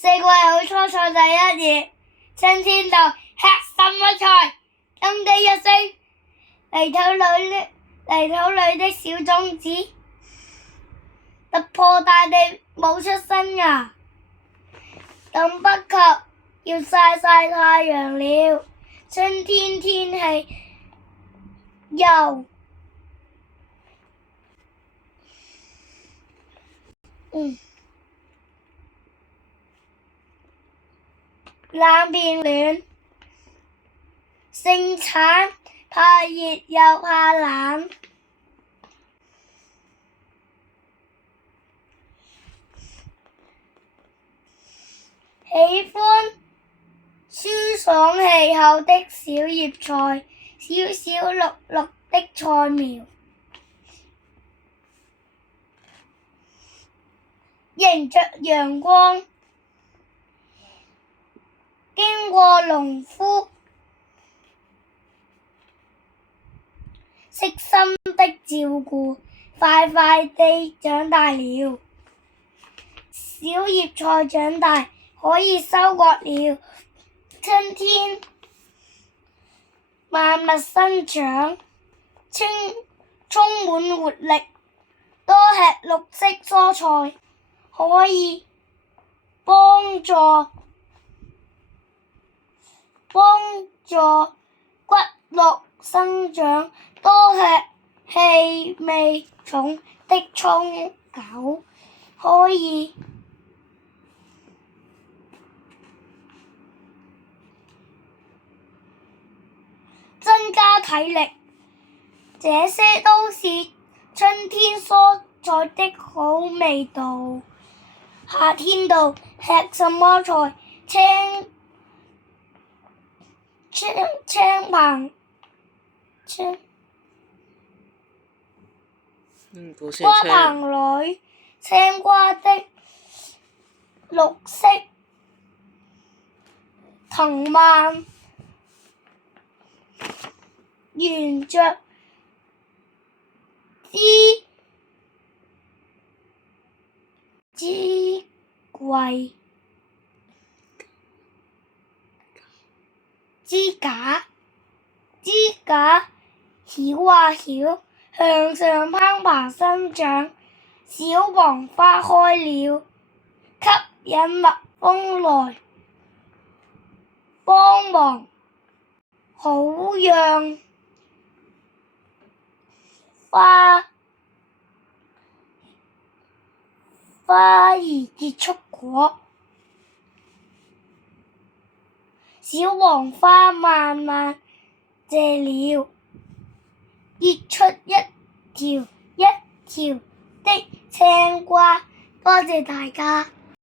四季好蔬菜第一頁，春天到，吃什麼菜？金雞一聲，泥土裏的小種子突破大地，冒出新芽。等不及要曬太陽了，春天天氣又冷變暖，盛產怕熱又怕冷。喜歡舒爽氣候的小葉菜，小小綠綠的菜苗，迎着陽光，經過農夫悉心的照顧，快快地長大了。小葉菜長大，可以收割了。春天萬物生長，充滿活力。多吃綠色蔬菜，可以幫助骨骼生長。多吃氣味重的蔥韭，可以增加體力。這些都是春天蔬菜的好味道。夏天到，吃什麼菜？瓜棚裏青瓜的綠色藤蔓沿着枝架繞啊繞，向上攀爬生長。小黃花開了，吸引蜜蜂來幫忙，好讓花兒結出果。小黃花慢慢謝了，結出一條一條的青瓜。多謝大家。